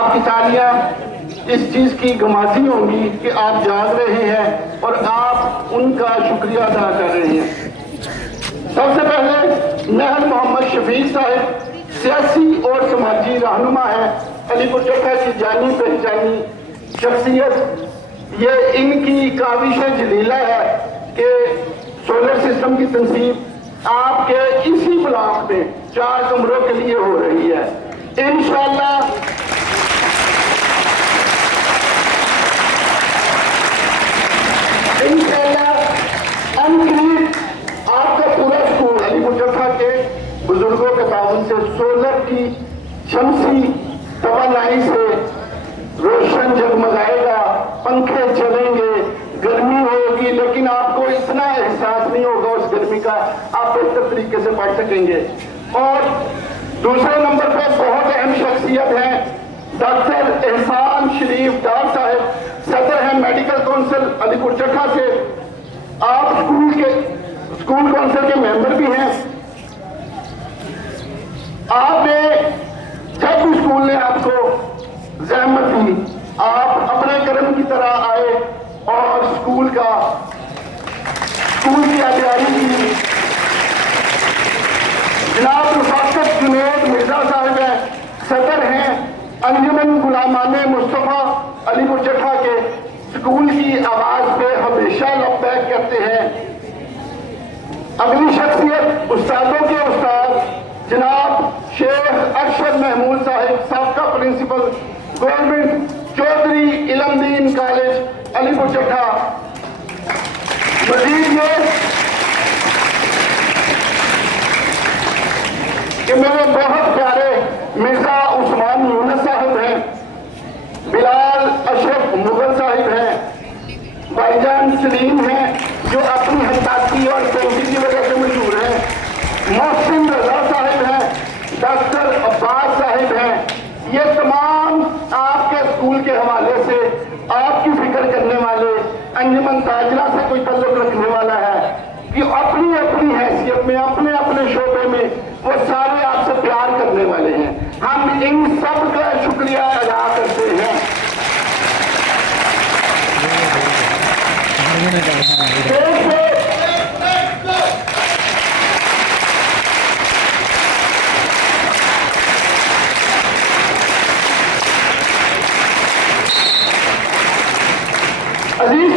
آپ کی تالیاں اس چیز کی گمازی ہوں گی کہ آپ جاگ رہے ہیں اور آپ ان کا شکریہ ادا کر رہے ہیں۔ سب سے پہلے نہل محمد شفیق صاحب سیاسی اور سماجی رہنما ہے، علی پور چٹھا کی جانی پہچانی شخصیت۔ یہ ان کی کاوش جلیلہ ہے کہ سولر سسٹم کی تنصیب آپ کے اسی بلاک میں 4 کمروں کے لیے ہو رہی ہے۔ انشاءاللہ آپ کا پورا اسکول علی پور چٹھا کے بزرگوں کے تعاون سے سولر کی شمسی توانائی سے روشن جگمگائے گا، پنکھے چلیں گے، گرمی ہوگی لیکن آپ کو اتنا احساس نہیں ہوگا اس گرمی کا، آپ بہتر طریقے سے پڑھ سکیں گے۔ اور دوسرے نمبر پہ بہت اہم شخصیت ہے ڈاکٹر احسان شریف ڈار صاحب، صدر ہیں میڈیکل کونسل علی پور چٹھا سے۔ آپ اسکول کونسل کے ممبر بھی ہیں۔ آپ نے جب اسکول نے آپ کو زحمت دی، آپ اپنے کرم کی طرح آئے اور اسکول کی تیاری کی۔ جناب رفاقت جنید مرزا صاحب ہیں، صدر ہیں انجمن غلامان مصطفیٰ علی پور چٹھا کے، اسکول کی آواز پہ ہمیشہ لبیک کرتے ہیں۔ اگلی شخصیت استادوں کے استاد جناب شیخ ارشد محمود صاحب، سابقہ پرنسپل گورنمنٹ چودھری علم دین کالج علی پور چٹھا۔ مزید یہ کہ میرے بہت پیارے مرزا عثمان یونس صاحب ہیں، بلال اشرف مغل صاحب ہیں، بھائی جان سلیم ہیں جو اپنی حساسی اور پینٹنگ کی وجہ سے مشہور ہیں، محسن رضا صاحب ہیں، ڈاکٹر عباس صاحب ہیں۔ یہ تمام آپ کے اسکول کے حوالے سے آپ کی فکر کرنے والے، انجمن تاجرہ سے کوئی تعلق رکھنے والا ہے کہ اپنی اپنی حیثیت میں اپنے اپنے شعبے میں وہ سارے آپ سے پیار کرنے والے ہیں۔ ہم ان سب کا شکریہ ادا کرتے ہیں۔ عزیز